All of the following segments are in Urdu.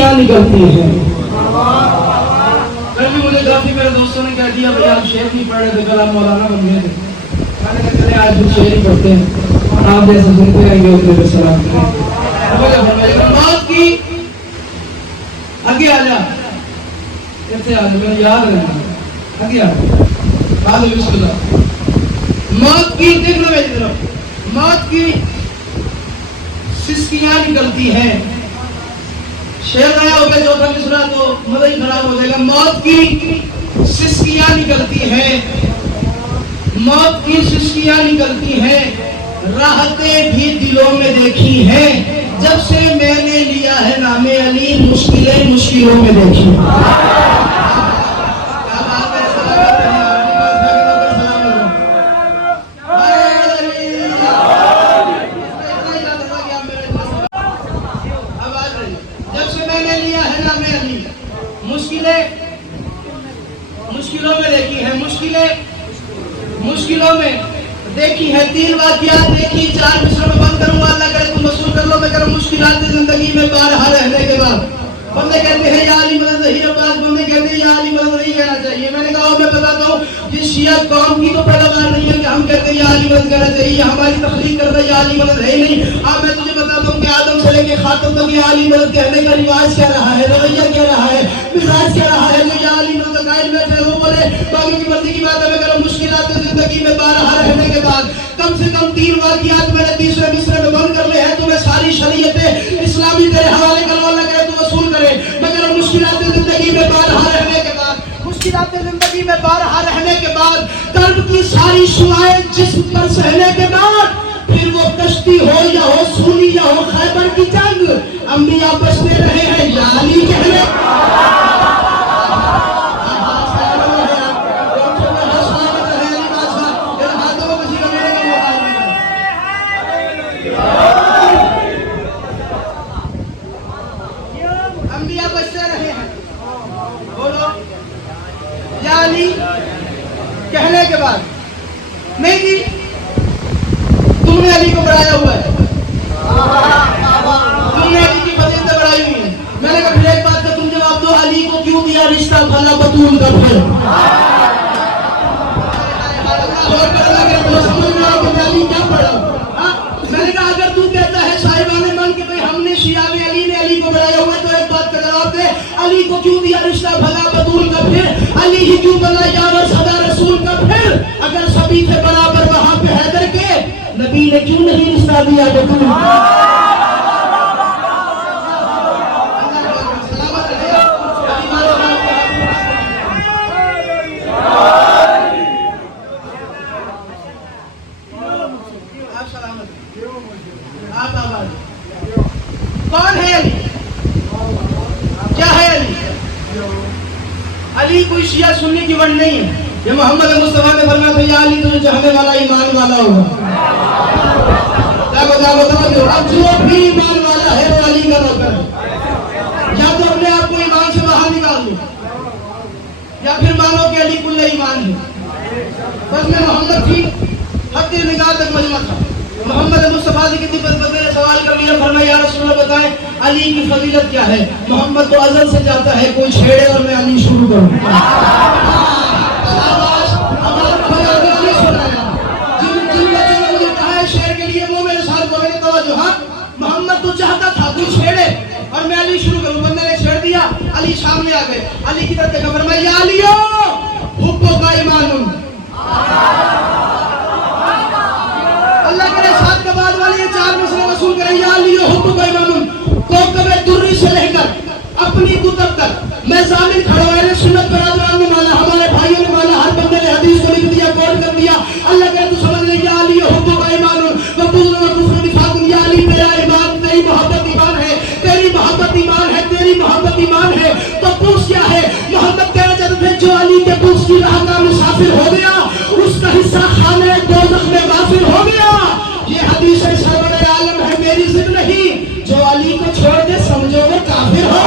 سسکیاں نکلتی ہیں. کل بھی مجھے کافی میرے دوستوں نے کہہ دیا بھائی آپ شعر نہیں پڑھ رہے تھے, کل آپ مولانا بن گئے تھے. میں نے کہا چلے آج بھی شعر ہی پڑھتے ہیں, آپ جیسے سنتے رہیں گے اتنے پہ سلام کریں. موت کی آگے آ جا, کیسے آ جا, میں یاد رہنا, آگے آ جا, آگے بسم اللہ. موت کی دیکھنا میری طرف, موت کی سسکیاں نکلتی ہیں. شعر آیا ہو گیا چوتھا مصرع تو مزہ ہی خراب ہو جائے گا. موت کی سسکیاں نکلتی ہیں, موت کی سسکیاں نکلتی ہیں, راحتیں بھی دلوں میں دیکھی ہیں, جب سے میں نے لیا ہے نام علی مشکلیں مشکلوں میں دیکھی. مشکلوں میں دیکھی ہے, مشکلوں میں دیکھی ہے. 3 واقعات دیکھی, 4 مصروں میں بند کروں گا, اللہ کرے تم وصول کر لو. میں کروں مشکلات زندگی میں بارہا رہنے کے بعد بندے کہتے ہیں یا علی مدد ظہیر عباس, بندے کہتے ہیں یا علی مدد نہیں کہنا چاہیے. میں نے کہا میں بتاتا ہوں جس شیعہ قوم کی تو پیداوار نہیں ہے کہ ہم کہتے ہیں یا علی مدد کہنا چاہیے, ہماری تخلیق کرتا ہے یا علی مدد ہے ہی نہیں. اب میں تجھے بتاتا ہوں کہ آدم سے لے کے خاتم تک یا علی مدد کہنے کا رواج کیا رہا ہے, رویہ کیا رہا ہے, مزاج کیا رہا ہے. جو یا علی مدد کا قائل بیٹھے وہ بولے باقی کی مرضی کی بات ہے. میں کروں مشکلات زندگی میں بارہا رہنے کے بعد کم سے کم 3 واقعات میں نے تیسرے مصرے میں بند کر لے ہیں. تمہیں ساری شریعتیں اسلامی تیرے حوالے کرو, اللہ کرے تو وصول کرے. مگر مشکلات زندگی میں بارہا رہنے کے بعد, مشکلات زندگی میں بارہا رہنے کے بعد, درد کی ساری شعاعیں جسم پر سہنے کے بعد, پھر وہ کشتی ہو یا ہو سونی یا ہو خیبر کی جنگ, انبیاء بچتے رہے ہیں یا علی کہنے. کہنے کے بعد نہیں جی تم نے علی کو بڑھایا ہوا ہے, تم نے علی کی فضیلتیں بڑھائی ہوئی ہیں. میں نے کہا پھر ایک بات کا تم جواب دو, علی کو کیوں دیا رشتہ بھلا بطول کا پھر. علی کیا پڑھا. میں نے کہا اگر تو کہتا ہے صاحبان من کہ بھائی ہم نے شیعہ میں علی نے علی کو بڑھایا ہوا ہے تو ایک بات کا جواب دے, علی کو کیوں دیا رشتہ بھلا بطول کا پھر, علی ہی کیوں بنا یار اور صدا رسول کا پھر. اگر سبھی تھے برابر وہاں پہ حیدر کے, نبی نے کیوں نہیں رشتہ دیا بطول کا. کون ہے علی, کیا ہے علی. علی کوئی شیعہ سنی کی ورڈ نہیں ہے. یہ محمد مصطفیٰ نے فرمایا تھا یا علی تجھے چاہنے والا ایمان والا ہوگا. اب جو بھی ایمان والا ہے وہ علی کا نوکر ہے. یا تو اپنے آپ کو ایمان سے باہر نکال دو یا پھر مانو کہ علی کل ایمان ہے. بس میں محمد کی حد نگاہ تک مجمع تھا. محمد مصطفیٰ کی خدمت میں نے سوال کر لیا, فرمایا یا رسول اللہ بتائیں علی کی فضیلت کیا ہے. محمد تو ازل سے جاتا ہے کوئی چھیڑے اور میں علی شروع کروں. محمد تو چاہتا تھا کوئی چھیڑے اور میں علی شروع کروں. بندے نے چھیڑ دیا, علی سامنے آ گئے. علی کی طرف دیکھا, فرمایا یا علیو حبو کا ایمان. اللہ کرے 7 کے بعد والی 4 مصرے وصول کرے. یا علیو حبو کا ایمان, کوکب دری سے لے کر اپنی کتب تک میں ضامن کھڑا ہوں. اہل سنت برادران نے مانا, ہمارے بھائیوں نے مانا, ہر بندے نے حدیث کو لکھ دیا, کوٹ کر دیا. اللہ کرے تو سمجھ لے یا علیو حبو کا ایمان یا علی میرا ایمان, تیری محبت ایمان ہے, تیری محبت ایمان ہے, تیری محبت ایمان ہے. تو پوچھ کیا ہے. محمد کہنا چاہتے تھے جو علی کے پوچھ کی راہ کا مسافر ہو گیا اس کا حصہ خانے دوزخ میں غافل ہو گیا. یہ حدیث سرور عالم ہے, میری ضد نہیں. جو علی کو چھوڑ دے سمجھو وہ کافر ہو.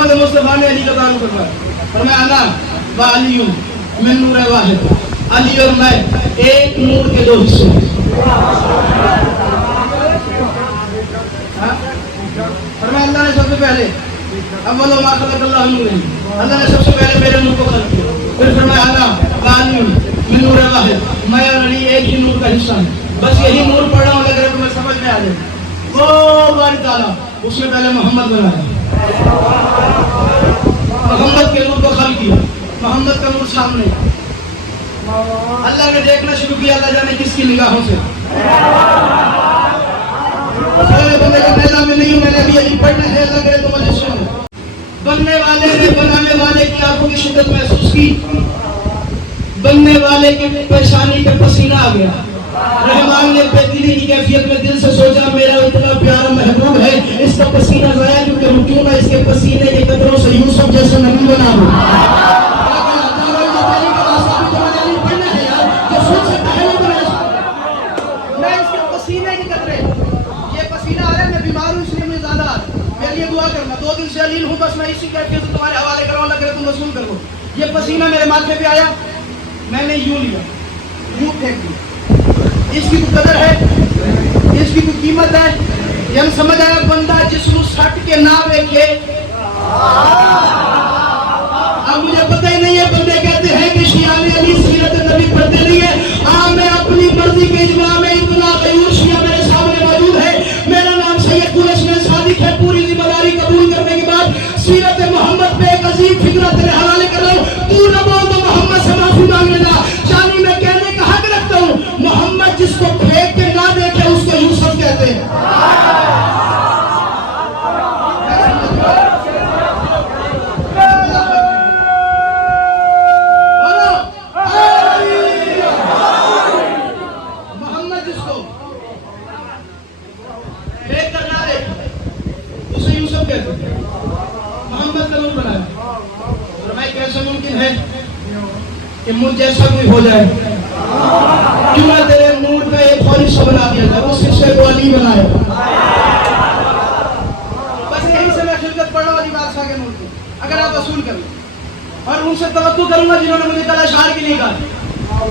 محمد مصطفیٰ نے علی کا تعارف کروایا، فرمایا انا و علی من نور واحد، علی اور میں ایک نور کے دو حصے ہیں۔ فرمایا اللہ نے سب سے پہلے اول ما خلق اللہ نور، اللہ نے سب سے پہلے میرے نور کو خلق کیا، پھر فرمایا انا و علی من نور واحد، میں اور علی ایک ہی نور کا حصہ ہیں۔ بس یہی نور پڑھ رہا ہوں، اگر تمہیں سمجھ میں آ جائے وہ باری تعالیٰ اس نے پہلے محمد بنایا، محمد کے نور کو خلق کیا، محمد کا نور سامنے، اللہ نے دیکھنا شروع کیا اللہ جانے کس کی نگاہوں سے۔ بندے کا میدان میں نہیں ہوں، میں نے ابھی علی پڑھنا ہے، اللہ کرے تو مجھے سنو۔ بننے والے نے بنانے والے کی آنکھوں کی شدت محسوس کی، بننے والے کی پریشانی کا پسینہ آ گیا، رحمان نے بے دلی کی کیفیت میں دل سے سوچا میرا اتنا پیارا محبوب ہے، اس کا پسینہ ضائع کیوں کروں، کیوں نہ اس کے پسینے کے قطروں سے یوسف جیسا نبی بنا دوں۔ میں اس کے پسینے کے قطرے، یہ پسینہ آ رہا ہے، میں بیمار ہوں اس لیے مجھے زیادہ آ رہا ہے، میرے لیے دعا کرنا، 2 دن سے علیل ہوں، بس میں اسی کیفیت سے تمہارے حوالے کروں، اللہ کرے تم وصول کرو۔ یہ پسینہ میرے ماتھے پہ آیا، میں نے یوں لیا، یوں پھینک دیا، اس کی کوئی قدر ہے، اس کی کوئی قیمت ہے؟ یہ سمجھ آیا بندہ جس نو سٹ کے نہ دیکھے، اب مجھے پتہ ہی نہیں ہے، بندے کہتے ہیں کہ شیعہ علی سیرت نبی پڑھتے نہیں ہے، میں اپنی مرضی کے اجماع میں اتنا غیور شیعہ میرے سامنے موجود ہے، میرا نام سید قریشی صادق ہے، پوری ذمہ داری قبول کرنے کے بعد سیرت محمد پہ ایک عظیم فکرہ تیرے حوالے کر رہا ہوں، تو نہ بول تو محمد سے معافی مانگ لینا، یعنی میں کہنے کا حق رکھتا ہوں، محمد جس کو پھینک کے نہ دیکھے اس کو یوسف کہتے ہیں۔ محمد جس کو پھینک کر نہ دیکھے اسے یوسف کہتے ہیں، محمد کا نور بنایا۔ فرمایا کیسے ممکن ہے کہ مجھ جیسا کوئی ہو جائے، کیوں نہ تیرے نور کا ایک خالص سا بنا دیا جائے، اس سے کو علی بنایا۔ بس یہیں سے میں خلقت پڑھا علی بادشاہ کے نور کو، اگر آپ وصول کریں اور ان سے توقع کروں گا جنہوں نے مجھے کل اشعار کے لیے کہا،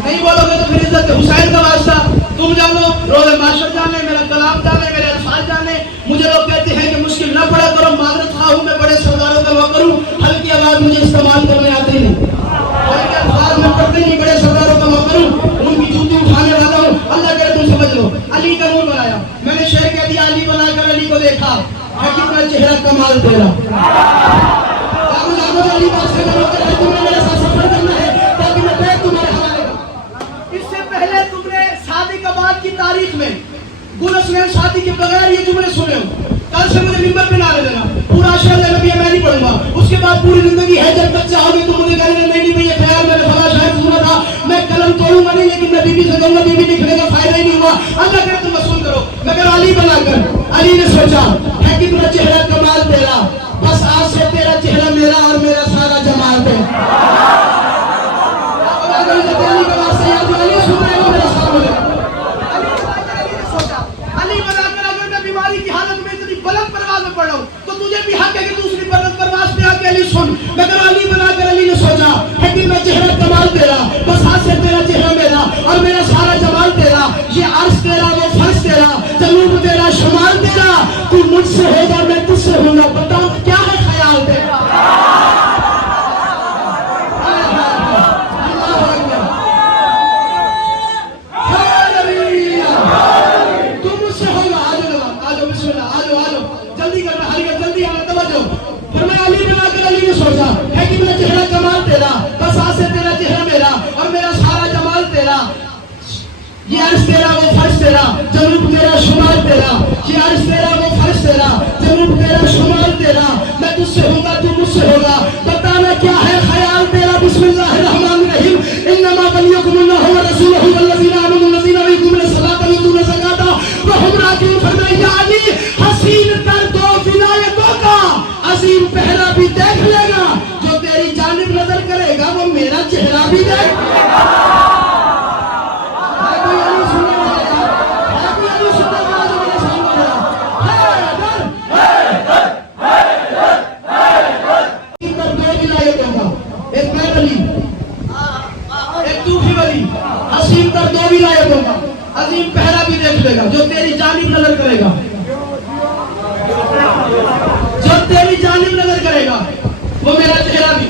نہیں بولو گے تو پھر عزت حسین کا واسطہ تم جانو، روز معاشر جانے، میرا کلام جانے، میرے الفاظ جانے۔ مجھے لوگ کہتے ہیں کہ مشکل نہ پڑا کرو، معذرت خواہ ہوں، میں بڑے سرداروں کا وقت کروں، ہلکی آواز مجھے استعمال کرنے آتے نہیں، ہلکے الفاظ میں پڑھتے نہیں، بڑے سرداروں کا وقت کروں، ان کی جوتی اٹھانے والا ہوں، اللہ کرے تم سمجھ لو۔ علی کا نور بنایا، میں نے شعر کہہ دیا علی بنا کر علی کو دیکھا، ہے کتنا چہرہ کمال تیرا، علی بات سے کرو کہ تم نے میرے ساتھ سفر کرنا ہے تاکہ میں بیٹھ تمہارے حوالے کروں۔ اس سے پہلے تم نے صادق آباد کی تاریخ میں گل حسنین شادی کے بغیر یہ جملے سنے ہو، کل سے مجھے ممبر پہ نہ لے دینا، پورا شعر نبی میں نہیں پڑھوں گا، اس کے بعد پوری زندگی ہے جب تک چاہو گے تم مجھے کہنے نہیں بھئی یہ خیال میں نے فلاں شاعر سنا تھا، میں قلم توڑوں گا نہیں، لیکن میں بی بی سے کہوں گا بی بی لکھنے کا فائدہ ہی نہیں ہوا، اللہ کرے تم وصول کرو۔ مگر علی بنا کر علی نے سوچا ہے کتنا چہرہ کمال تیرا، بس آج سے تیرا چہرہ میرا اور میرا سارا جمال ہے۔ علی بنا کر اگر میں بیماری کی حالت میں اتنی بلند پرواز میں پڑھ رہا ہوں تو تجھے بھی حق ہے کہ دوسری بلند پرواز پہ آ کے علی سن، مگر علی بنا کر علی نے سوچا ہے کہ میں چہرہ کمال تیرا، بس آج سے تیرا چہرہ میرا اور میرا سارا جمال تیرا، یہ عرش تیرا وہ فرش تیرا، جنوب تیرا شمال تیرا، تو مجھ سے ہوگا میں تجھ سے ہوں گا، بتاؤ کیا ہے خیال تیرا۔ چہرہ کمال تیرا، بس آج سے تیرا چہرہ میرا اور میرا سارا جمال تیرا، یہ عرش تیرا وہ فرش تیرا، جنوب تیرا شمال تیرا، یہ عرش تیرا وہ فرش تیرا، جنوب تیرا شمال تیرا، میں تجھ سے ہوں گا تو مجھ سے ہوگا، بتانا کیا ہے خیال تیرا۔ بسم اللہ الرحمن الرحیم، انما ولیکم اللہ ورسولہ والذین آمنوا الذین یقیمون الصلاۃ ویؤتون الزکاۃ وهم راکعون۔ فرمایا یا علی حسین کر دو ولایتوں کا عظیم پہرا بھی دیکھ لے گا، جو تیری جانب نظر کرے گا وہ میرا چہرہ بھی دیکھ لے گا۔ تو بھی ولی حسین کر دو ولایتوں کا عظیم پہرا بھی دیکھ لے گا جو تیری جانب نظر کرے گا وہ میرا چہرہ بھی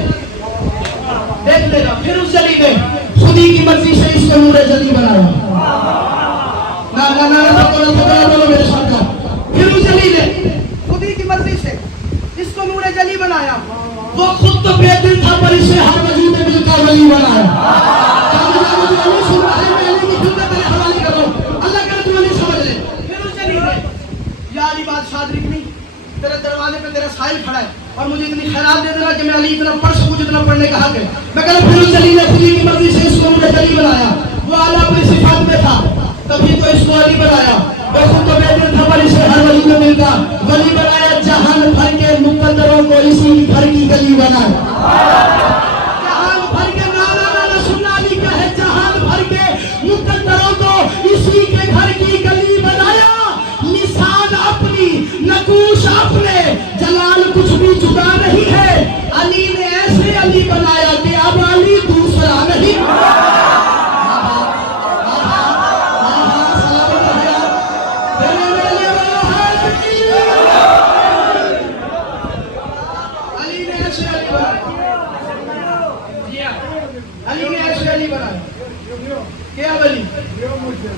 دیکھ لے گا پھر اس جلی نے خودی کی مرضی سے اس کو نور جلی بنایا بولو میرے ساتھ پھر اس جلی نے خودی کی مرضی سے اس کو نور جلی بنایا وہ خود تو بے دل تھا پر اسے ہر وجود دل کا ولی بنایا اللہ کرے تو نہیں سمجھ لے پھر اس جلی نے یا علی بادشاہ رکنی تیرے دروازے پہ تیرا سائل کھڑا ہے اور مجھے اتنی خیرات دے دینا کہ میں علی اتنا پڑھ سکوں جتنا پڑھنے کا حق ہے میں کہا پھر اس علی نے خودی کی مرضی سے اس کو مجھے علی بنایا وہ اعلیٰ اپنی صفات میں تھا تبھی تو اس کو علی بنایا وہ خود تو بے دل تھا پر اسے ہر ولی کو مل کا ولی بنایا جہان بھر کے مقدروں کو اسی گھر کی گلی بنایا جہان بھر کے نانا سننا علی کا ہے جہان بھر کے مقدروں کو اسی کے گھر کی گلی بنایا نشان اپنی نقوش اپنے جلال کچھ بھی جدا نہیں ہے علی نے ایسے علی بنایا کہ اب علی دوسرا نہیں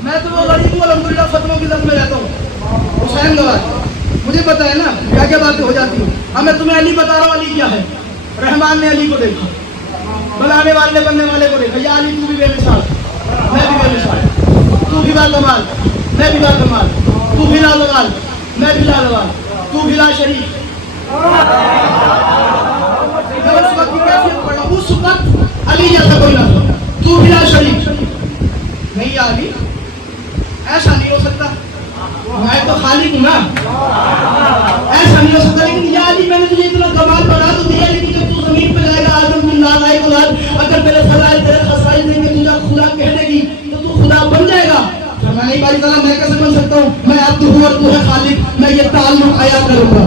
میں تو وہ غریب ہوں الحمدللہ فتنوں کی زد میں رہتا ہوں حسین گواہ مجھے پتا ہے نا کیا کیا باتیں ہو جاتی ہیں اب میں تمہیں علی بتا رہا ہوں علی کیا ہے رحمان نے علی کو دیکھا بلانے والے بننے والے کو دیکھا یا علی تو بھی بے مثال میں بھی بے مثال تو بھی باکمال میں بھی باکمال تو بھی لازوال میں بھی لازوال تو بھی لا شریف میں اس وقت کی کیفیت پڑھا اس وقت علی جیسا کوئی نہ تھا تو بھی لا شریف نہیں علی ایسا نہیں ہو سکتا میں تو خالق ہوں نا ایسا نہیں ہو سکتا لیکن یا علی میں نے تجھے اتنا کمال بنا تو دیا لیکن جب تو زمین پہ جائے گا آدم بن لال اگر تیرے فضائل تیرے خصائص دیں گے تجھے خدا کہنے کی تو تو خدا بن جائے گا میں نہیں باری تعالیٰ میں کیسے بن سکتا ہوں میں عبد ہوں اور تو ہے خالق میں یہ تعلق عیا کروں گا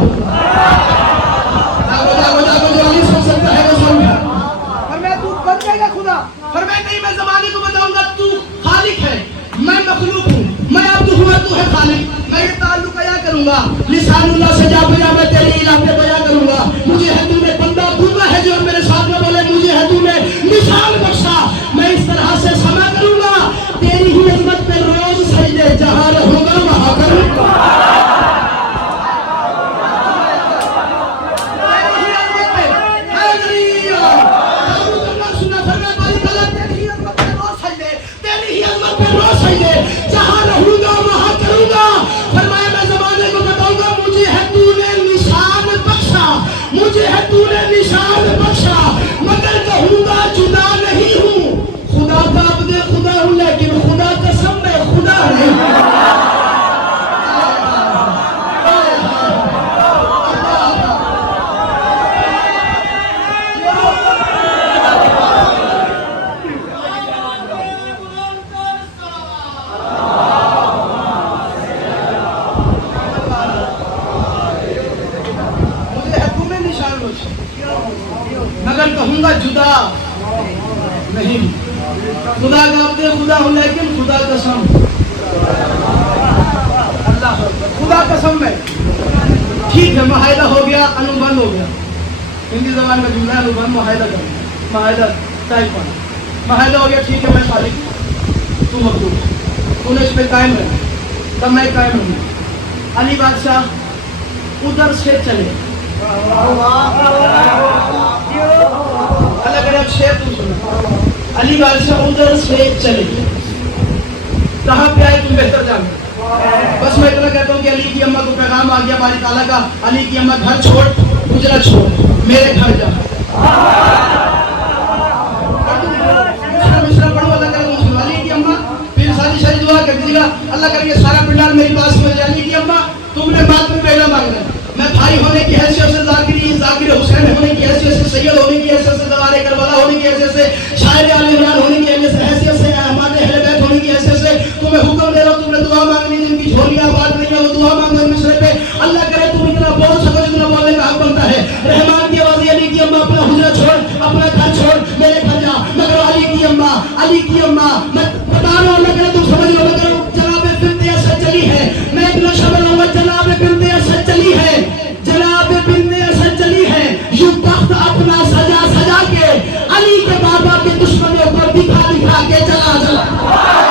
جو علی سن سکتا ہے وہ سن اور میں تو بن جائے گا خدا پر میں نہیں میں زمانے کو بتاؤں گا تو خالق ہے میں مخلوق ہوں میں عبد ہوں اور تو ہے خالق میں یہ تعلق عیا کروں گا لسان اللہ سے جا بجا میں تیری الہ پہ بجا کروں گا مجھے ہے تو نے بندہ بھولا ہے جو میرے ساتھ میں بولے مجھے ہے تو نے نشان بخشا میں اس طرح سے سما کروں گا تیری ہی عظمت پہ روز سجدے جہاں رہوں گا وہاں کروں گا جہاں رہوں گا وہاں کروں گا فرمایا میں زمانے کو بتاؤں گا مجھے ہے تو نے نشان بخشا مجھے ہے تو نے نشان بخشا مگر کہوں گا جدا نہیں ہوں خدا کا عبد خدا ہوں لیکن خدا قسم میں خدا نہیں مگر کہوں گا جدا نہیں خدا کا عبد خدا ہوں لیکن خدا قسم اللہ خدا قسم میں ٹھیک ہے معاہدہ ہو گیا انوبند ہو گیا ہندی زبان میں جملہ انوبند معاہدہ کر معاہدہ ٹائپ پر معاہدہ ہو گیا ٹھیک ہے میں خالق تو مخلوق تو نے اس پہ قائم رہا تب میں قائم رہوں علی بادشاہ ادھر سے چلے اللہ کرے اب شعر تو سنو علی بادشاہ ادھر سے چلے کہاں پہ آئے تم بہتر جانو بس میں اتنا کہتا ہوں کہ علی کی اماں کو پیغام آ گیا باری تعالیٰ کا علی کی اماں گھر چھوڑ گجرا چھوڑ میرے گھر جا مشرا پڑھو اللہ کرے تم سنو علی کی اماں پھر ساری شاہی دعا کر دیجیے گا اللہ کرے یہ سارا پنڈال میری پاس میں علی کی اماں تم نے بات میں پہلا مانگنا میں بھائی ہونے کی حیثیت سے ذاکر حسین ہونے کی حیثیت سے سید ہونے کی حیثیت سے دوارے کربلا ہونے کی حیثیت سے شاعر آل عمران ہونے کی حیثیت سے احمد اہل بیت ہونے کی حیثیت سے تمہیں حکم دے رہا ہوں تم نے دعا مانگنی جن کی جھولیاں بات نہیں ہے وہ دعا مانگو مصرے پہ اللہ کرے تم اتنا بول سکو جتنا بولنے کا حق بنتا ہے رحمان کی آواز علی کی اماں اپنا حجرہ چھوڑ اپنا گھر چھوڑ میرے گھر جا مگر علی کی کی اماں میں بتا رہا ہوں اللہ کرے تم سمجھ لو میں کروں جناب بنت اسد چلی ہے میں ایک نقشہ بناؤں گا جناب بنت اسد چلی ہے جناب بنت اسد چلی ہے یوں تخت اپنا سجا سجا کے علی کے بابا کے دشمنوں کو دکھا دکھا کے چلا چلا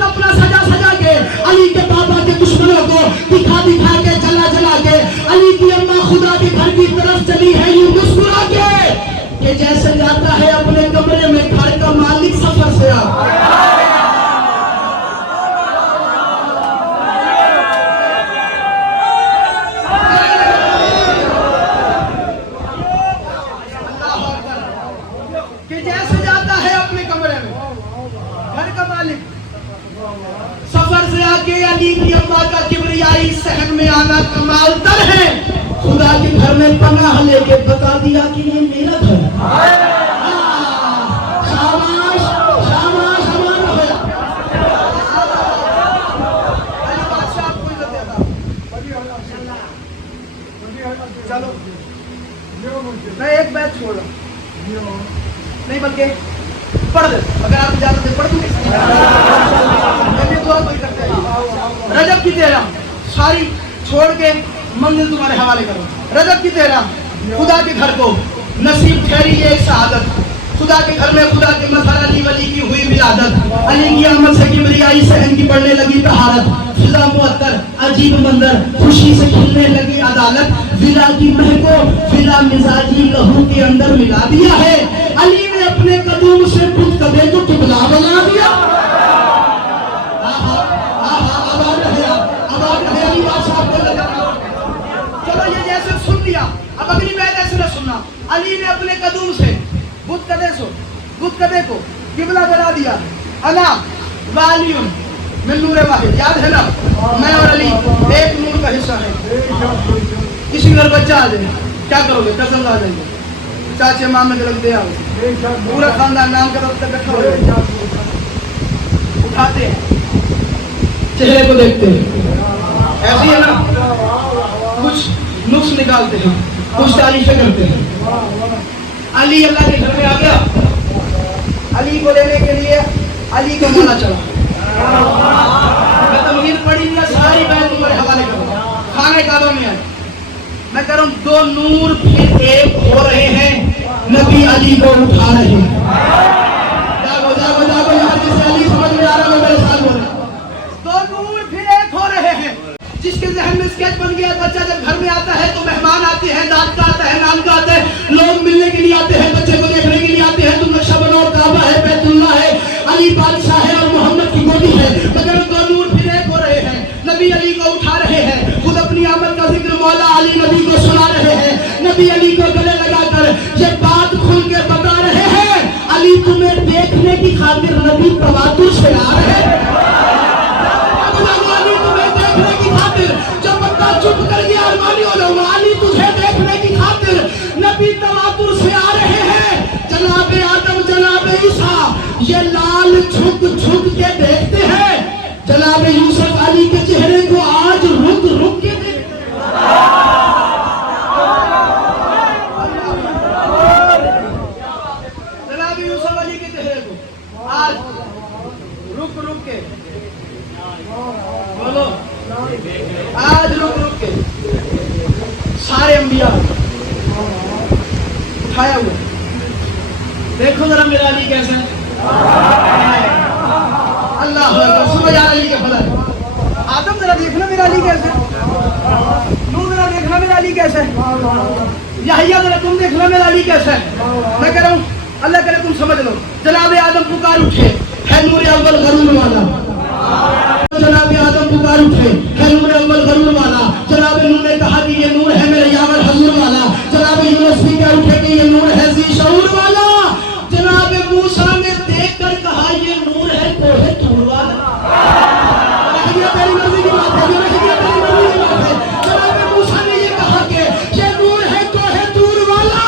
اپنا سجا سجا کے علی کے بابا کے دشمنوں کو دکھا دکھا کے جلا جلا کے علی کی اماں خدا کے گھر کی طرف چلی ہے یوں مسکرا کے کہ جیسے جاتا ہے اپنے کمرے میں گھر کا مالک سفر سے کہ جیسے جاتا ہے اپنے کمرے میں گھر کا مالک سفر سے آگے علی کی اماں کا کبریائی صحن میں آنا کمال تر ہے خدا کے گھر میں پناہ لے کے بتا دیا کہ یہ میرا گھر شاباش شاباش ہمارا ہوا چلو میں ایک بیت چھوڑ رہا ہوں نہیں بلکہ پڑھ دے اگر آپ اجازت دے پڑھ دوں میں بھی دعا کوئی کرتے ہیں رجب کی 13 ساری چھوڑ کے منزل تمہارے حوالے کرو رجب کی 13 خدا کے گھر کو نصیب ٹھہری یہ شہادت خدا کے گھر میں خدا کے مظہر علی ولی کی ہوئی ولادت علی کی آمد سے کبریائی صحن کی پڑھنے لگی طہارت فضا معطر عجیب منظر خوشی سے کھلنے لگی عدالت ولا کی مہکو ولا مزاجی لہو کے اندر ملا دیا ہے علی نے اپنے قدوم سے بت کدے کو قبلہ بنا دیا چلو یہ جیسے سن لیا اب اگلی بیت ایسے نہ سننا علی نے اپنے قدوم سے بت کدے کو قبلہ بنا دیا انا والی من نور واحد یاد ہے نا میں اور علی ایک نور کا حصہ ہے کسی گھر بچہ آ جائے کیا کرو گے قسم آ جائیں گے چاچے مامے کے لگ دے آؤ پورا خاندان نام کا وقت اکٹھا ہو جائے اٹھاتے ہیں چہرے کو دیکھتے ہیں ایسے ہی ہے نا کچھ نقص نکالتے ہیں کچھ تعریفیں کرتے ہیں علی اللہ کے گھر میں آ گیا علی کو لینے کے لیے علی کو مولا چلا میں تمہید پڑھی نہ ساری بیت تمہارے حوالے کروں خانہ کعبہ میں آئے میں کہہ رہا ہوں دو نور پھر ایک ہو رہے ہیں نبی علی کو اٹھا رہے ہیں جاگو جاگو جاگو یہاں جسے علی سمجھ میں آ رہا ہے میرے ساتھ بولے دو نور پھر ایک ہو رہے ہیں جس کے ذہن میں اسکیچ بن گیا بچہ جب گھر میں آتا ہے تو مہمان آتے ہیں داد کا آتا ہے نام کا آتا ہے لوگ ملنے کے لیے آتے ہیں بچے کو دیکھنے کے لیے آتے ہیں تم نقشہ بناؤ کعبہ ہے بیت اللہ ہے علی بادشاہ ہے اور محمد کی گودی ہے مگر دو نور پھر ایک ہو رہے ہیں نبی علی کو اٹھا رہے ہیں خود اپنی آمد کا ذکر مولا علی نبی کو سنا رہے ہیں نبی علی کو گلے لگا کر یہ بات کھل کے بتا رہے ہیں علی تمہیں دیکھنے کی خاطر نبی تواتر سے آ رہے ہیں علی تمہیں دیکھنے کی خاطر جب بندہ چپ کر گیا ارمانی علوم علی تجھے دیکھنے کی خاطر نبی تواتر سے آ رہے ہیں جناب آدم جناب عیسیٰ یہ لال جھک جھک کے دیکھتے ہیں جناب یوسف علی کے چہرے کو آج رک رک کے دیکھتے ہیں جناب یوسف علی کے چہرے کو آج رک رک کے بولو آج رک رک کے سارے انبیاء اٹھایا ہوا دیکھو ذرا میرا علی کیسے ہے اللہ اکبر سمجھ آ علی کے فضل آدم ذرا دیکھنا میرا علی کیسے نور ذرا دیکھنا میرا علی کیسے یحییٰ ذرا تم دیکھنا میرا علی کیسے میں کہہ رہا ہوں اللہ کرے تم سمجھ لو جناب آدم پکار اٹھے ہے نور اول غرور والا جناب آدم پکار اٹھے ہے نور اول غرور والا جناب نور نے کہا کہ یہ نور ہے میرے یاور حضور والا جناب یونس بھی کہہ اٹھے کہ یہ نور ہے ذی شعور والا جناب موسیٰ نے دیکھ کر کہا یہ نور ہے کوہ طور والا تیری مرضی کی بات ہے جناب موسیٰ نے یہ کہا کہ یہ نور ہے کوہ طور والا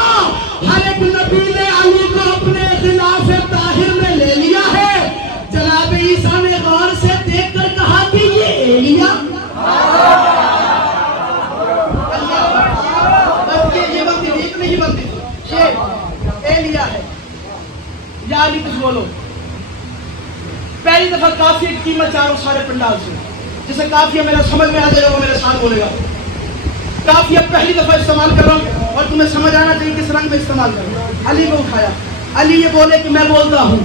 ہر ایک نبی نے علی کو اپنے غلاف طاہر میں لے لیا ہے جناب عیسیٰ نے غور سے دیکھ بولو. پہلی دفعہ کافیہ کی قیمت چاروں سارے پنڈال سے. جسے کافیہ میرا سمجھ میں آ جائے گا وہ میرے ساتھ بولے گا. کافیہ پہلی دفعہ استعمال کر رہا ہوں اور تمہیں سمجھ آنا چاہیے کس رنگ میں استعمال کر رہا ہوں. علی کو اٹھایا. علی یہ بولے کہ میں بولتا ہوں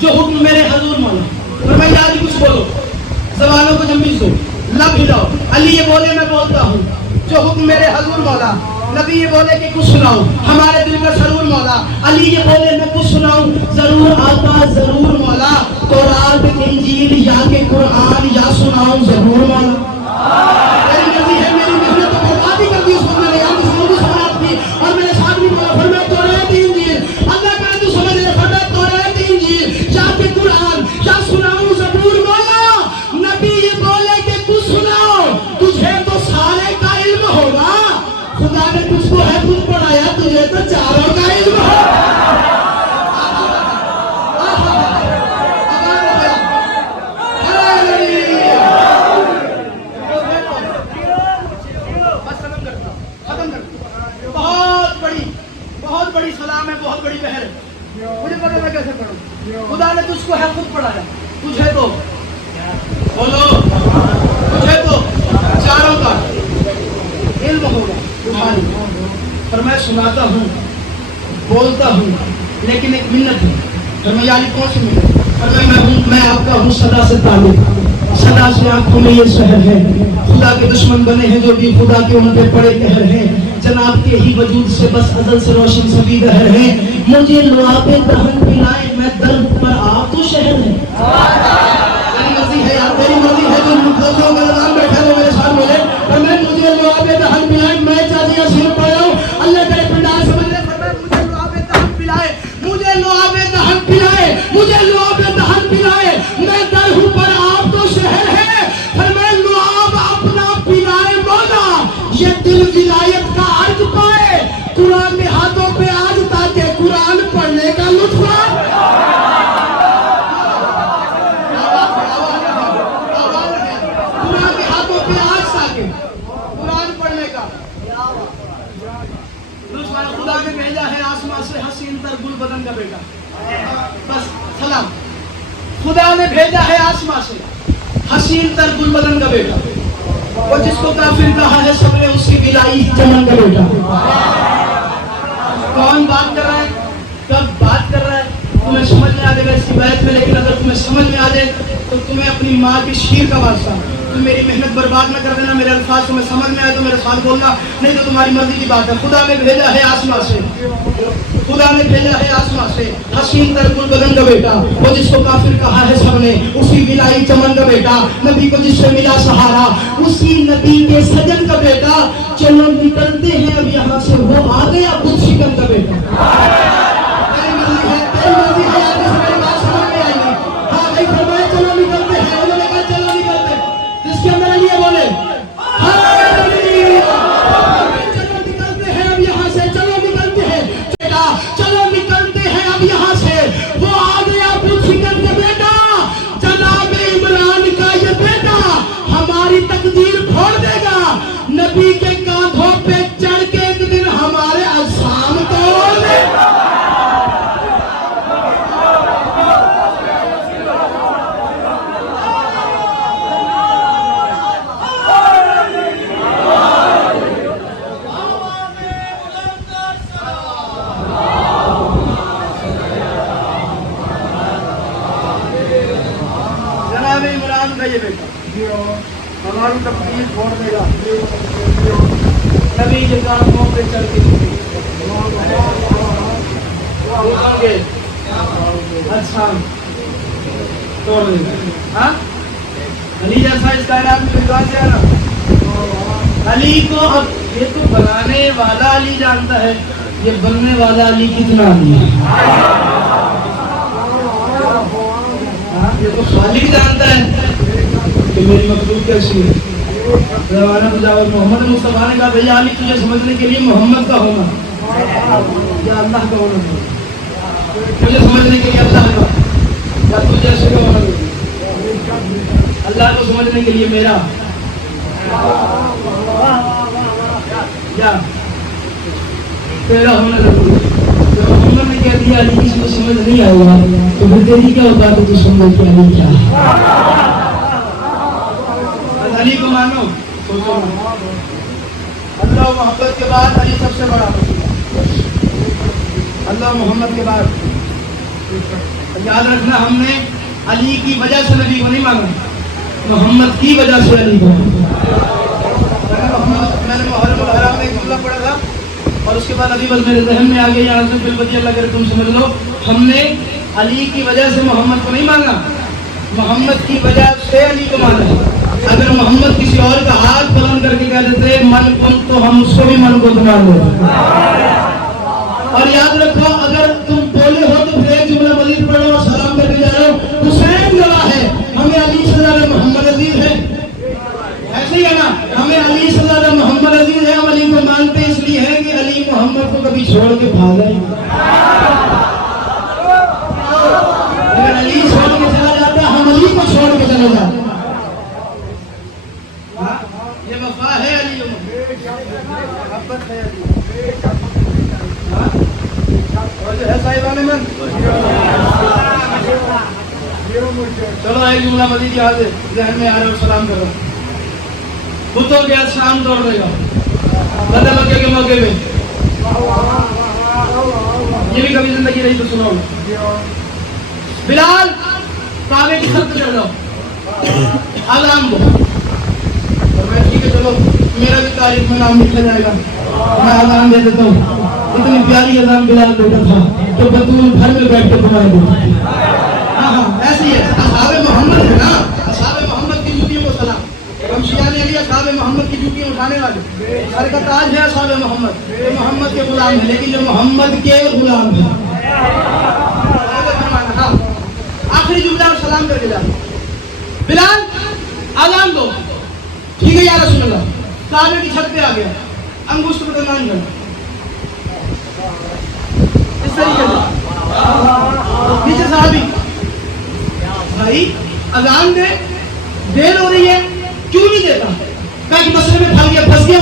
جو حکم میرے حضور مولا. فرمایا علی کچھ بولو, زبانوں کو جنبش دو, لب ہلاؤ. علی یہ بولے میں بولتا ہوں جو حکم میرے حضور مولا. نبی یہ بولے کہ کچھ سناؤ ہمارے دل کا سرور مولا. علی یہ بولے میں کچھ سناؤں ضرور آقا ضرور مولا. تورات انجیل یا کہ قرآن یا سناؤں ضرور مولا. میری مرضی ہے, میری محنت تو برباد ہی کر دی اس بندے نے. یار کسی کو سمجھ تھی اور میرے ساتھ بھی بولا فرمایا تورات انجیل. اللہ کا تو سمجھ رہے فرمایا تورات انجیل یا کہ قرآن یا سناؤں ضرور مولا. نبی یہ بولے کہ کچھ سناؤ, تجھے تو سارے کا علم ہوگا. خدا نے تجھ کو ہے خود پڑھایا, تجھے تو چاروں کا علم ہے. بہت بڑی سلام ہے, بہت بڑی بہر ہے. مجھے پتا میں کیسے پڑھوں. خدا نے تجھ کو ہے خود پڑھایا, تجھے تو بولو تجھے تو چاروں کا علم ہوگا. پر میں سناتا ہوں بولتا ہوں لیکن ایک منت ہے. فرمایا علی کون سی منت؟ فرمایا میں آپ کا ہوں صدا سے تعلق, صدا سے آنکھوں میں یہ سحر ہے. خدا کے دشمن بنے ہیں جو بھی خدا کے ان پہ پڑے قہر ہیں. جناب کے ہی وجود سے بس ازل سے روشن سبھی دہر ہیں. مجھے لعاب دہن پلائے میں درد پر آپ تو شہر ہے. تیری مرضی ہے یار, تیری مرضی ہے. جو مخلصوں کا نام بیٹھے تو میرے ساتھ بولے اور میں مجھے لعاب دہن پلائے. میں چاہتی ہوں سیر پڑھ رہا ہوں, اللہ کرے پنڈال سمجھ لے. مجھے لعاب دہن پلائے, مجھے لعاب دہن پلائے, مجھے لعاب دہن پلائے. میں در ہوں پر آپ تو شہر ہے. پھر میں لعاب اپنا پلائے مولا. یہ دل ولایت کا عرض پائے, قرآن کے ہاتھوں پہ آج تاکہ قرآن پڑھنے کا لطف آئے. قرآن کے ہاتھوں پہ آج تاکہ قرآن پڑھنے کا لطف آئے. خدا نے بھیجا ہے آسمان سے حسین تر گل بدن کا بیٹا. بس سلام. خدا نے بھیجا ہے آسمان سے حسین تر گل بدن کا بیٹا. وہ جس کو کافر کہا ہے سب نے اسی بلائی چمن کا بیٹا. کون بات کر رہا ہے, کب بات کر رہا ہے, تمہیں سمجھ میں آ جائے گا اس کی بیعت میں. لیکن اگر تمہیں سمجھ میں آ جائے تو تمہیں اپنی ماں کی شیر کا واسطہ, تم میری محنت برباد نہ کر دینا. میرے الفاظ تمہیں سمجھ میں آئے تو میرے ساتھ بولنا, نہیں تو تمہاری مرضی کی بات ہے. خدا نے بھیجا ہے آسمان سے, خدا نے بھیجا ہے آسمان سے حسین تر گل بدن کا بیٹا. وہ جس کو کافر کہا ہے سب نے اسی بلائی چمن کا بیٹا. نبی کو جس سے ملا سہارا اسی نبی کے سجن کا بیٹا. چلو نکلتے ہیں اب یہاں سے, وہ آ گیا خود شکن کا بیٹا. تیری مرضی ہے, تیری مرضی ہے. آگے سے میری بات سمجھ میں آئے گی. ہاں بھائی فرمائے چلو نکلتے ہیں. انہوں نے کہا چلو نکلتے, جس کے اندر علی بولے چلو نکلتے ہیں اب یہاں سے, چلو نکلتے ہیں, چلو نکلتے ہیں اب یہاں سے. وہ آ گیا خود شکن کا بیٹا, جناب عمران کا یہ بیٹا. ہماری تقدیر پھوڑ دے گا, نبی کے کاندھوں پہ چڑھ کے ایک دن ہمارے اجسام توڑ دے گا. جناب عمران کا یہ بیٹا ہماری تقدیر چھوڑ دے گا. نبی کے کاندھوں پہ چڑھ کے اچھا توڑ دے گا. ہاں علی جیسا اس کائنات میں وشواس ہے نا. علی کو اب یہ تو بنانے والا علی جانتا ہے, یہ بننے والا علی کتنا علی ہے. یہ تو خالق جانتا ہے کہ میری مخلوق کیسی ہے. محمد مصطفیٰ نے کہا بھیا علی تجھے سمجھنے کے لیے محمد کا ہونا یا اللہ کا ہونا, تجھے سمجھنے کے لیے اللہ کا یا تجھے ایسے کا ہونا, اللہ کو سمجھنے کے لیے میرا یا تیرا ہونا ضروری ہے. عمر نے کہہ دیا علی کسی کو سمجھ نہیں آئے گا تو پھر تیری کیا اوقات ہے تو سن لو کہ علی کیا ہے. علی کو مانو سوچو اللہ و محبت کے بعد علی سب سے بڑا اللہ و محمد کے بعد. یاد رکھنا ہم نے علی کی وجہ سے نبی کو نہیں مانا, محمد کی وجہ سے علی کو. میں نے محرم الحرام میں ایک جملہ پڑھا تھا اور اس کے بعد ابھی بس میرے ذہن میں آ گیا یہاں سے بالبدیہ اللہ کرے تم سمجھ لو. ہم نے علی کی وجہ سے محمد کو نہیں مانا, محمد کی وجہ سے علی کو مانا. اگر محمد کسی اور کا ہاتھ بلند کر کے کہہ دیتے من کن تو ہم اس کو بھی من کو مان لیتے. اور یاد رکھو اگر تم بولے ہو تو پھر ایک جملہ مزید پڑھو اور سلام کر کے جا رہے ہو. حسین گواہ ہے ہمیں علی سے زیادہ محمد عزیز ہے, ایسے ہی ہے نا, ہمیں علی سے زیادہ محمد عزیز ہے. ہم علی کو مانتے اس لیے ہیں کہ علی محمد کو کبھی چھوڑ کے بھاگا ہی. اگر علی چھوڑ کے چلا جاتا ہم علی کو چھوڑ کے چلے جاتے. یہ وفا ہے علی, محبت ہے علی. اور جو ہے صاحبان من, چلو ایک جملہ مزید یاد ہے ذہن میں آ رہا اور سلام کرو. بتوں کے ہاتھ شام توڑ دے گا بدر مکے کے موقع پہ, یہ بھی کبھی زندگی رہی تو سنو. بلال کعبے کی چھت پہ چڑھ جاؤ, اذان دو. ٹھیک ہے چلو میرا بھی تاریخ میں نام لکھا جائے گا, میں اذان دے دیتا ہوں. اتنی پیاری اذان بلال دیتا تھا تو بطول گھر میں بیٹھ کے دعائیں دیتا تھا. ہاں ایسی ہے اصحاب محمد ہے نا, اصحاب محمد کی جوتیوں کو سلام. ہم شیعہ نے علی اصحاب محمد کی جوتیاں اٹھانے والے, سر کا تاج ہے اصحاب محمد, جو محمد کے غلام ہیں لیکن جو محمد کے غلام ہیں. آخری جملہ اور سلام کر کے جاؤ. بلال اذان دو. ٹھیک ہے یا رسول اللہ, کعبے کی چھت پہ آ گیا, انگوشت پہ درمیان کرنا اس طریقے سے. نیچے صحابی بھائی اذان دے, دیر ہو رہی ہے کیوں نہیں دیتا؟ کہا کہ مسئلے میں پھل گیا, پھنس گیا.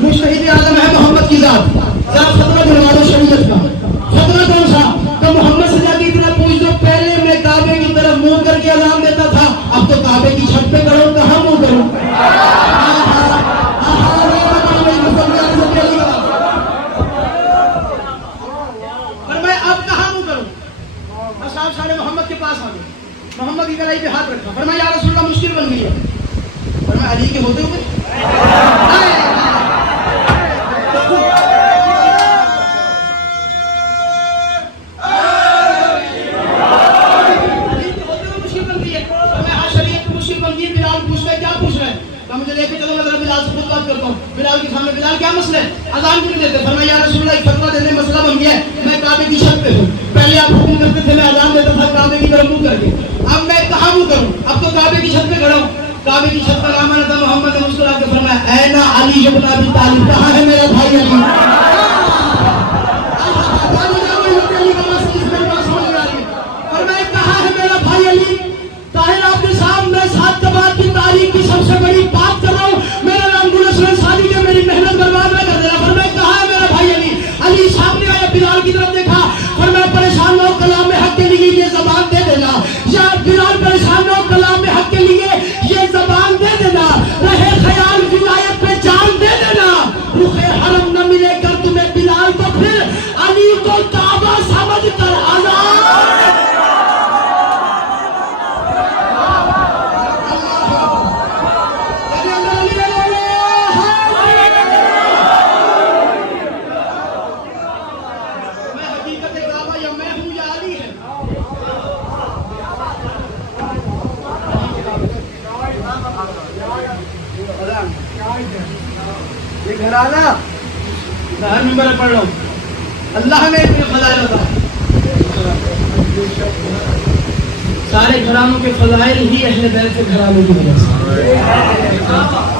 مجتہد اعظم ہے محمد کی ذات, ذرا فتویٰ بنوا دو شریعت کا. فتویٰ کون سا؟ تو محمد سے جا کے اتنا پوچھ دو, پہلے میں کعبے کی طرف منہ کر کے اذان دیتا تھا, اب تو کعبے کی چھت پہ کرو, کہاں منہ کروں؟ اور میں اب کہاں منہ کروں؟ اصحاب سارے محمد کے پاس آ گئے, محمد کی کلائی پہ ہاتھ رکھا, فرمایا یا رسول اللہ مشکل بن گئی ہے. فرمایا علی کے ہوتے ہوئے مشکل بن گئی ہے. فرمایا ہاں شریعت کی مشکل بن گئی ہے. بلال پوچھ رہے کیا پوچھ رہے ہیں؟ کہ مجھے لے کے چلو میں ذرا بلال سے خود بات کرتا ہوں. بلال کے سامنے, بلال کیا مسئلہ ہے؟ اذان کیوں نہیں دیتے؟ فرمایا یا رسول اللہ ایک فتویٰ دینے مسئلہ بن گیا ہے, میں کعبے کی چھت پہ ہوں, پہلے آپ حکم کرتے تھے میں اذان دیتا تھا کعبے کی طرف منہ کر کے, اب میں کہاں منہ کروں؟ اب تو کعبے کی چھت پہ کھڑا ہوں. کعبے کی چھت پر آمانہ تھا, محمد نے مسکرا کے فرمایا اینا علی ابن ابی طالب, کہاں ہے میرا بھائی علی؟ فرمایا کہاں ہے میرا بھائی علی؟ طاہر آپ کے سامنے سات جماعت کی تاریخ کی سب سے بڑی بات کر رہا ہوں, میرا نام گلشن سالی کے میری محنت برباد نہ کر دینا. فرمایا کہاں ہے میرا بھائی علی؟ علی سامنے آیا, بلال کی طرف دیکھا, فرمایا پریشان نہ ہو, کلام حق کے لیے یہ زبان دے دینا. یا بلال پریشان نہ ہو, کلام حق کے لیے یہ زبان دے دینا. رہے خیال ولایت پہ جان دے دینا. رخ حرم نہ ملے کر تمہیں بلال تو پھر علی کو کعبہ سمجھ کر آزاد. یہ گھرانہ ہر ممبر میں پڑھ لو, اللہ نے اتنے فضائل بتا, سارے گھرانوں کے فضائل ہی اہل بیت کے گھرانے کی وجہ سے,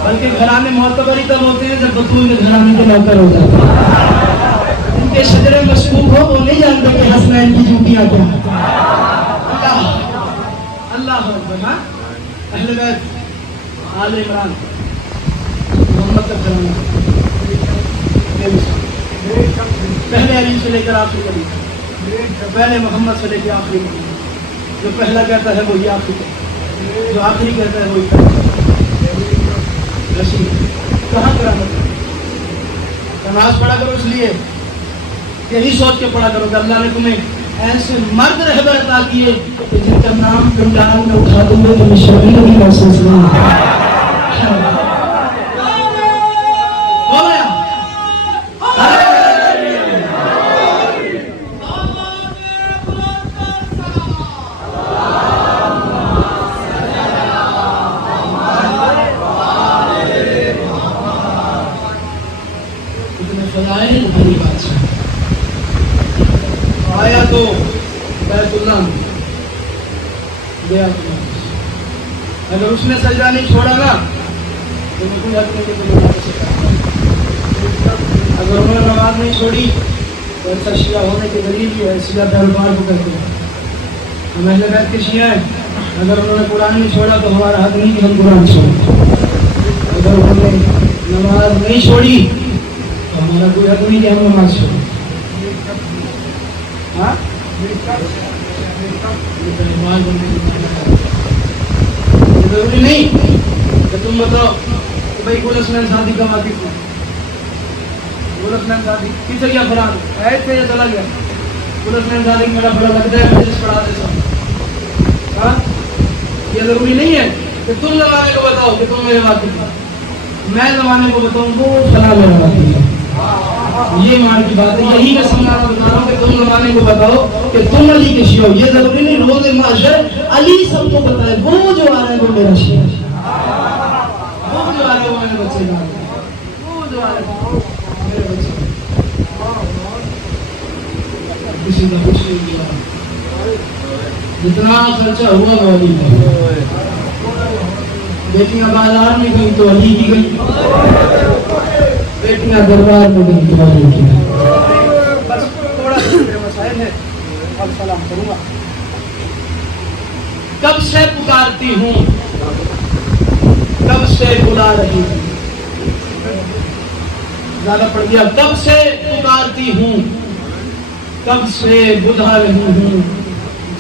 بلکہ گھرانے معتبر ہی تب ہوتے ہیں جب بطول گھرانے کے نوکر ہو جاتے ہیں. ان کے شجرے مشکوک ہو, وہ نہیں جانتے کہ حسنین کی جوتیاں کیا. اللہ اکبر. ہاں اہل بیت آل عمران محمد کا گھرانہ, پہلے علی سے لے کر آخری علی, پہلے محمد سے لے کے آخری جو پہلا کہتا ہے وہی آخری کہتا ہے، جو آخری کہتا ہے وہی کہاں کرامت ہے؟ نماز پڑھا کرو اس لیے یہی سوچ کے پڑھا کرو کہ اللہ نے تمہیں ایسے مرد رہبر عطا کیے کہ جن کا نام کنڈال میں اٹھا دوں گے تو شرمندگی محسوس نہیں ہے۔ آیا تو بیت اللہ گیا تو اگر اس نے سجدہ نہیں چھوڑا نا تو میں کوئی حق نہیں کہ نماز سے اگر انہوں نے نماز نہیں چھوڑی تو ایسا شیعہ ہونے کی دلیل ہی ہے، شیعہ دربار کو کہتے ہیں ہم اہل بیت کے شیعہ ہیں۔ اگر انہوں نے قرآن نہیں چھوڑا تو ہمارا حق نہیں کہ ہم قرآن چھوڑیں، اگر انہوں نے نماز نہیں چھوڑی تو ہمارا کوئی حق نہیں کہ ہم نماز چھوڑیں۔ ضروری نہیں کہ تم بتاؤ کہ بھائی گل حسنین شادی کا واقف ہے، گل حسنین شادی پیچھے گیا فران ہے تھے یا چلا گیا، گل حسنین شادی میرا بڑا لگتا ہے مجلس پڑھا دیتا ہوں۔ یہ ضروری نہیں ہے کہ تم زمانے کو بتاؤ کہ تم میرے واقف ہو، میں زمانے کو بتاؤں وہ فلاں میرا واقف ہے۔ یہ مان کی بات ہے، یہی میں سمجھانا بتا رہا ہوں کہ تم زمانے کو بتاؤ کہ تم علی کے شیعہ ہو۔ یہ ضروری نہیں روز محشر علی سب کو بتائے وہ جو آ رہا ہے وہ میرا شیعہ ہے، وہ جو آ رہا ہے وہ میرے بچے کا، وہ جو آ رہا ہے میرے بچے کسی کا کچھ نہیں کیا، جتنا خرچہ ہوا وہ علی کا۔ بیٹیاں بازار میں گئی تو علی کی گئی، بیٹیاں دربار میں گئی تو علی کی گئی۔ بس تھوڑا سا میرے مسائل ہے اور سلام کروں گا۔ کب سے پکارتی ہوں، کب سے بلا رہی ہوں، زیادہ پڑھ دیا، کب سے پکارتی ہوں، کب سے بلا رہی ہوں،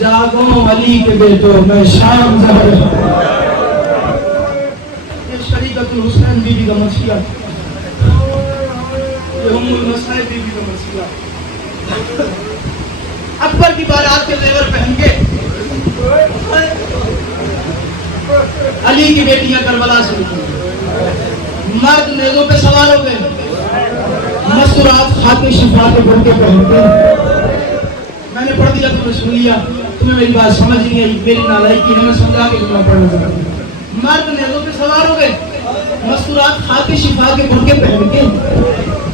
جاگو علی کے بیٹو میں شام ظہر ہوں۔ شریعت الحسین بی بی کا مسئلہ، یہ ام المسائل بی بی کا مسئلہ۔ اکبر کی بارات کے زیور پہن کے علی کی بیٹیاں کربلا سے نکلی، مرد نیزوں پہ سوار ہو گئے، مستورات خاک شفا کے بن کے پہنتے۔ میں نے پڑھ دیا، تمہیں سن لیا، تمہیں میری بات سمجھ نہیں آئی، میری نالائکی ہے، میں سمجھا کے تمہیں پڑھنا چاہتا ہوں۔ مرد نیزوں پہ سوار ہو گئے، مستورات خاک شفا کے برقع پہن کے،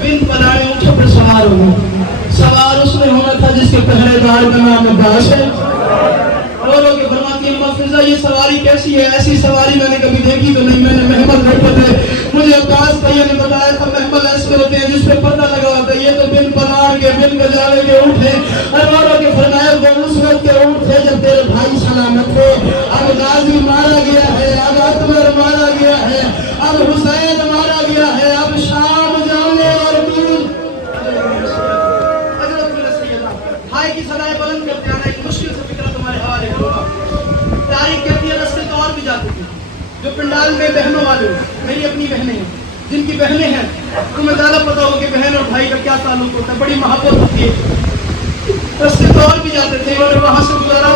بن پلاڑے اونٹوں پر سوار ہو گئے۔ سوار اس میں ہونا تھا جس کے پہرے دار کا نام عباس ہے۔ رو رو کے فرماتی ہیں مفرزہ یہ سواری کیسی ہے؟ ایسی سواری میں نے کبھی دیکھی تو نہیں، میں نے محمل دیکھے تھے، مجھے عباس بھیا نے بتایا تھا محمل ایسے ہوتے ہیں جس پہ پردہ لگا ہوتا ہے، یہ تو بن پلاڑ کے بن بجاوے کے اونٹ ہیں۔ اور رو رو کے فرمایا وہ اس وقت کے اونٹ تھے جب تیرے بھائی سلامت تھے، اب غازی مارا گیا ہے، اب اکبر مارا گیا ہے، اب حسین مارا گیا ہے، اب شام جانے اور دور بھائی کی صدائے بلند کرتے آنا۔ ایک مشکل سے فکرہ تمہارے حوالے کروں گا۔ تاریخ کہتی ہے رستے تو اور بھی جاتے تھے، جو پنڈال میں بہنوں والے، میری اپنی بہنیں ہیں، جن کی بہنیں ہیں تمہیں زیادہ پتا ہو کہ بہن اور بھائی کا کیا تعلق ہوتا ہے، بڑی محبت ہوتی ہے۔ رستے تو اور بھی جاتے تھے، انہوں نے وہاں سے گزارا،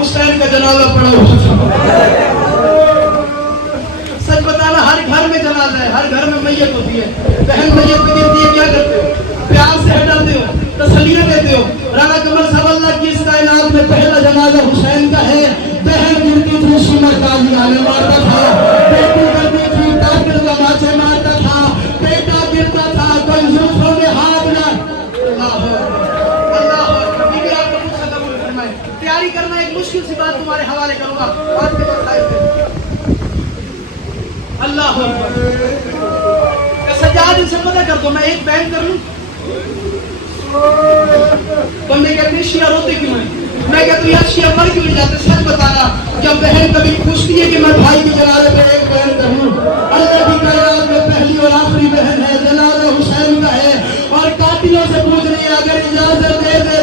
حسین کا جنازہ پڑا ہوا۔ سچ بتانا ہر گھر میں جنازہ ہے، ہر گھر میں میت ہوتی ہے، بہن میت پہ گرتی ہے، کیا کرتے ہو؟ پیار سے ہٹاتے ہو، تسلیاں دیتے ہو۔ رانا کمر صاحب اللہ کی اس کائنات میں پہلا جنازہ حسین کا ہے۔ بہن گرتی تھی شمر قاضی آنے مارتا تھا، بیٹی گرتی تھی ٹاکر زماچے مارتا تھا، بیٹا گرتا تھا کوئی زلفوں میں ہاتھ نہ۔ اللہ بیوی آپ کو مجھ سے قبول فرمائے۔ تیاری کرنا، ایک مشکل سی بات تمہارے حوالے کروں گا، بات کے بعد آئے تھے اللہ سجاد ان سے پتہ کر دو، میں ایک بیان کر لوں۔ بندے کہتے ہیں شیعہ روتے کیوں ہیں؟ میں کہتا ہوں یار شیعہ مر کیوں نہیں جاتے؟ سچ بتانا، جب بہن کبھی پوچھتی ہے کہ میں بھائی کی جنازے پہ ایک بیان کروں، اللہ کی کائنات میں پہلی اور آخری بہن ہے، جنازہ حسین کا ہے، اور قاتلوں سے پوچھ رہی ہے اگر اجازت دے دے